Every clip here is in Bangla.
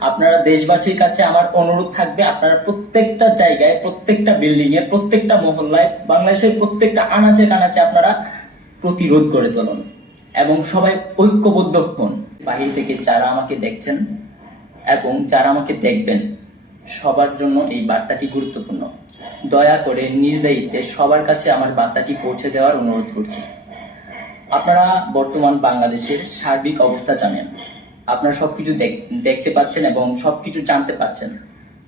আপনারা দেশবাসীর কাছে আমার অনুরোধ থাকবে, আপনারা প্রত্যেকটা জায়গায়, প্রত্যেকটা বিল্ডিং এ প্রত্যেকটা মহল্লায়, বাংলাদেশের প্রত্যেকটা আনাচে কানাচে আপনারা প্রতিরোধ করে তুলুন এবং সবাই ঐক্যবদ্ধ হন। বাহির থেকে যারা আমাকে দেখছেন এবং যারা আমাকে দেখবেন, সবার জন্য এই বার্তাটি গুরুত্বপূর্ণ। দয়া করে নিজ দায়িত্বে সবার কাছে আমার বার্তাটি পৌঁছে দেওয়ার অনুরোধ করছি। আপনারা বর্তমান বাংলাদেশের সার্বিক অবস্থা জানেন। আপনারা সবকিছু দেখ- দেখতে পাচ্ছেন এবং সবকিছু জানতে পাচ্ছেন।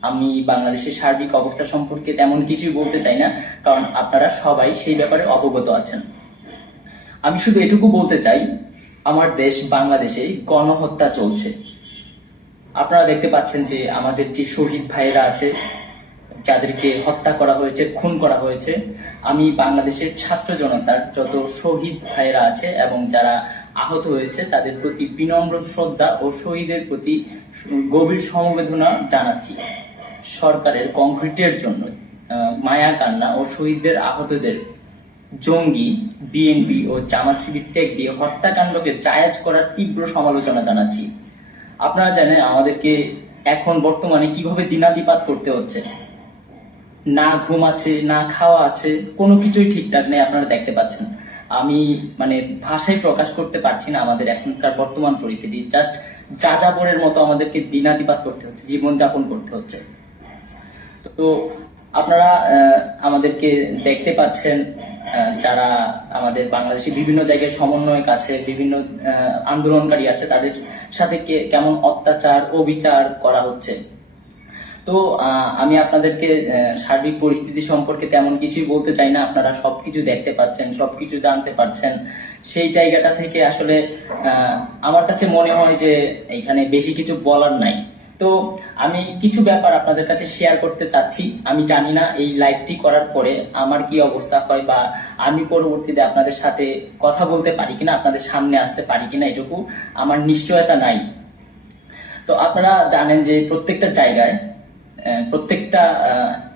আমি বাংলাদেশের সার্বিক অবস্থা সম্পর্কে তেমন কিছুই বলতে চাই না, কারণ আপনারা সবাই সেই ব্যাপারে অবগত আছেন। আমি শুধু এটুকু বলতে চাই, আমার দেশ বাংলাদেশে গণহত্যা চলছে। আপনারা দেখতে পাচ্ছেন যে আমাদের যে শহীদ ভাইয়েরা আছে যাদেরকে হত্যা করা হয়েছে, খুন করা হয়েছে, আমি বাংলাদেশের ছাত্র জনতার যত শহীদ ভাইয়েরা আছে এবং যারা আহত হয়েছে, তাদের প্রতি বিনম্র শ্রদ্ধা ও শহীদের প্রতি গভীর সমবেদনা জানাচ্ছি। সরকারের কংক্রিটের জন্য মায়া কান্না ও শহীদদের আহতদের জঙ্গি, বিএনপি ও জামাত শিবির টেক দিয়ে হত্যাকাণ্ডকে জায়াজ করার তীব্র সমালোচনা জানাচ্ছি। আপনারা জানেন আমাদেরকে এখন বর্তমানে কীভাবে দিনাদিপাত করতে হচ্ছে। না ঘুম আছে, না খাওয়া আছে, কোনো কিছুই ঠিকঠাক নেই, আপনারা দেখতে পাচ্ছেন। আমি মানে ভাষায় প্রকাশ করতে পারছি না আমাদের এখনকার বর্তমান পরিস্থিতি। জাস্ট যা যাযাবরের মতো আমাদেরকে দিনাতিপাত করতে হচ্ছে, জীবনযাপন করতে হচ্ছে। তো আপনারা আমাদেরকে দেখতে পাচ্ছেন যারা আমাদের বাংলাদেশে বিভিন্ন জায়গায় সমন্বয়ক আছে, বিভিন্ন আন্দোলনকারী আছে, তাদের সাথে কেমন অত্যাচার, অবিচার করা হচ্ছে। তো আমি আপনাদেরকে সার্বিক পরিস্থিতি সম্পর্কে তেমন কিছুই বলতে চাই না। আপনারা সবকিছু দেখতে পাচ্ছেন, সবকিছু জানতে পারছেন। সেই জায়গাটা থেকে আসলে আমার কাছে মনে হয় যে, এখানে বেশি কিছু বলার নাই। তো, আমি কিছু ব্যাপার আপনাদের কাছে শেয়ার করতে চাচ্ছি। আমি জানি না এই লাইভটি করার পরে আমার কি অবস্থা হয় বা আমি পরবর্তীতে আপনাদের সাথে কথা বলতে পারি কিনা, আপনাদের সামনে আসতে পারি কিনা এটুকু আমার নিশ্চয়তা নাই। তো আপনারা জানেন যে প্রত্যেকটা জায়গায় প্রত্যেকটা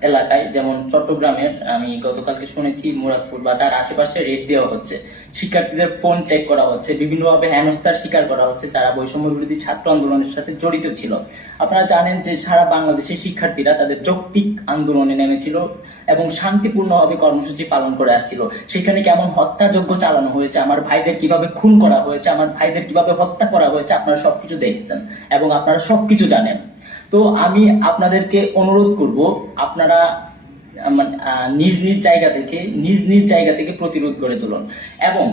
এলাকায়, যেমন চট্টগ্রামের, আমি গতকালকে শুনেছি মুরাদপুর বা তার আশেপাশে রেড দেওয়া হচ্ছে। শিক্ষার্থীদের ফোন চেক করা হচ্ছে। বিভিন্নভাবে হেনস্থার শিকার করা হচ্ছে। যারা বৈষম্য বিরোধী ছাত্র আন্দোলনের সাথে জড়িত ছিল। আপনারা জানেন যে সারা বাংলাদেশের শিক্ষার্থীরা তাদের যৌক্তিক আন্দোলনে নেমেছিল এবং শান্তিপূর্ণভাবে কর্মসূচি পালন করে আসছিল। সেখানে কেমন হত্যাযজ্ঞ চালানো হয়েছে, আমার ভাইদের কীভাবে খুন করা হয়েছে, আমার ভাইদের কীভাবে হত্যা করা হয়েছে, আপনারা সবকিছু দেখেছেন এবং আপনারা সবকিছু জানেন। তো আমি আপনাদেরকে অনুরোধ করব আপনারা আমার, নিজ নিজ জায়গা থেকে নিজ নিজ জায়গা থেকে প্রতিরোধ করে তুলুন। এবং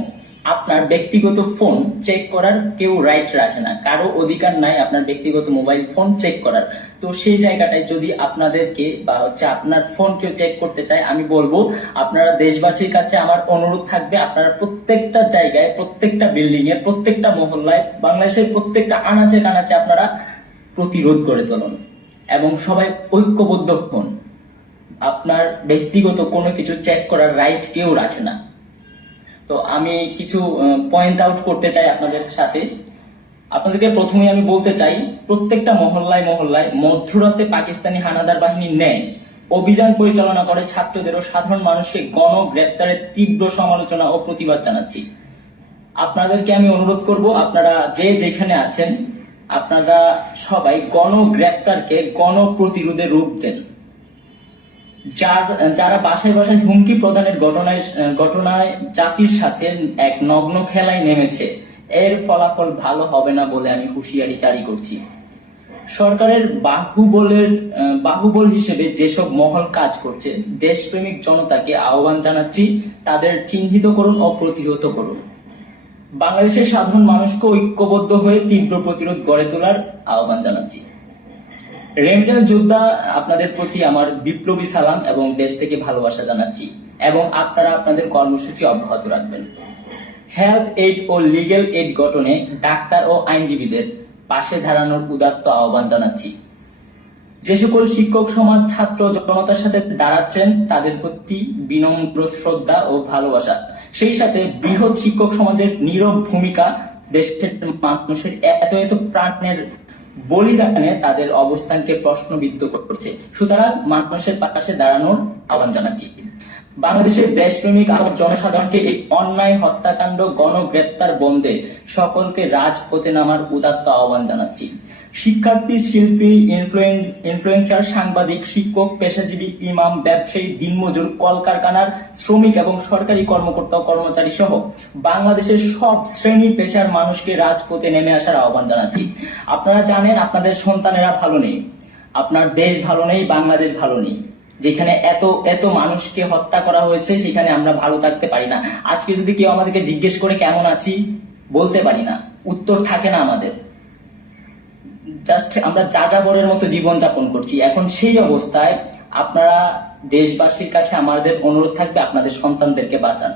আপনার ব্যক্তিগত ফোন চেক করার কেউ রাইট রাখে না কারও অধিকার নাই আপনার ব্যক্তিগত মোবাইল ফোন চেক করার। তো সেই জায়গাটায় যদি আপনাদেরকে বা হচ্ছে আপনার ফোন কেউ চেক করতে চায় আমি বলব আপনারা দেশবাসীর কাছে আমার অনুরোধ থাকবে আপনারা প্রত্যেকটা জায়গায় প্রত্যেকটা বিল্ডিং এ প্রত্যেকটা মহল্লায় বাংলাদেশের প্রত্যেকটা আনাচে কানাচে আপনারা প্রতিরোধ করে তুলুন এবং সবাই ঐক্যবদ্ধ হন। আপনার ব্যক্তিগত কোনো কিছু চেক করার রাইট কেউ রাখে না। তো আমি কিছু পয়েন্ট আউট করতে চাই আপনাদের সাথে। আপনাদেরকে প্রথমে আমি বলতে চাই, প্রত্যেকটা মহল্লায় মহল্লায় মধ্যরাতে পাকিস্তানি হানাদার বাহিনীর নেয়। অভিযান পরিচালনা করে ছাত্রদের ও সাধারণ মানুষকে গণ গ্রেপ্তারের তীব্র সমালোচনা ও প্রতিবাদ জানাচ্ছি। আপনাদেরকে আমি অনুরোধ করব, আপনারা যে যেখানে আছেন আপনারা সবাই গণ গ্রেপ্তারকে গণ প্রতিরোধে রূপ দেন। যার, যারা বাসায় বাসায় হুমকি প্রদানের ঘটনায় ঘটনায় জাতির সাথে এক নগ্ন খেলায় নেমেছে, এর ফলাফল ভালো হবে না বলে আমি হুঁশিয়ারি জারি করছি। সরকারের বাহুবলের, বাহুবল হিসেবে যেসব মহল কাজ করছে, দেশপ্রেমিক জনতাকে আহ্বান জানাচ্ছি, তাদের চিহ্নিত করুন ও প্রতিহত করুন। বাংলাদেশের সাধারণ মানুষকে ঐক্যবদ্ধ হয়ে তীব্র প্রতিরোধ গড়ে তোলার আহ্বান জানাচ্ছি। রেমিটেন্স যোদ্ধা, আপনাদের প্রতি আমার বিপ্লবী সালাম এবং দেশ থেকে ভালোবাসা জানাচ্ছি এবং আপনারা আপনাদের কর্মসূচি অব্যাহত রাখবেন। হেলথ এইড ও লিগ্যাল এইড গঠনে ডাক্তার ও আইনজীবীদের পাশে দাঁড়ানোর উদাত্ত আহ্বান জানাচ্ছি। যে সকল শিক্ষক, সমাজ, ছাত্র, জনতার সাথে দাঁড়াচ্ছেন, তাদের প্রতি বিনম্র শ্রদ্ধা ও ভালোবাসা। সেই সাথে বৃহৎ শিক্ষক সমাজের নীরব ভূমিকা, দেশের মানুষের এত এত প্রাণের বলিদানে তাদের অবস্থানকে প্রশ্নবিদ্ধ করছে। সুতরাং মানুষের পাশে দাঁড়ানোর আহ্বান জানাচ্ছি। বাংলাদেশের দেশপ্রেমিক আরব জনসাধারণকে এই অন্যায় হত্যাকাণ্ড, গণগ্রেপ্তার বন্ধে সকলকে রাজপথে নামার উদাত্ত আহ্বান জানাচ্ছি। শিক্ষার্থী, শিল্পী ইনফ্লুয়েন্স ইনফ্লুয়েন্সার সাংবাদিক, শিক্ষক, পেশাজীবী, ইমাম, ব্যবসায়ী, দিনমজুর, কলকারখানার শ্রমিক এবং সরকারি কর্মকর্তা, কর্মচারী সহ বাংলাদেশের সব শ্রেণি পেশার মানুষকে রাজপথে নেমে আসার আহ্বান জানাচ্ছি। আপনারা জানেন, আপনাদের সন্তানেরা ভালো নেই। আপনার দেশ ভালো নেই, বাংলাদেশ ভালো নেই। যেখানে এত এত মানুষকে হত্যা করা হয়েছে, সেখানে আমরা ভালো থাকতে পারি না। আজকে যদি কেউ আমাদেরকে জিজ্ঞেস করে, কেমন আছি? বলতে পারি না। উত্তর থাকে না আমাদের। জাস্ট আমরা যা যাযাবরের মতো জীবনযাপন করছি। এখন সেই অবস্থায় আপনারা দেশবাসীর কাছে আমাদের অনুরোধ থাকবে, আপনাদের সন্তানদেরকে বাঁচান।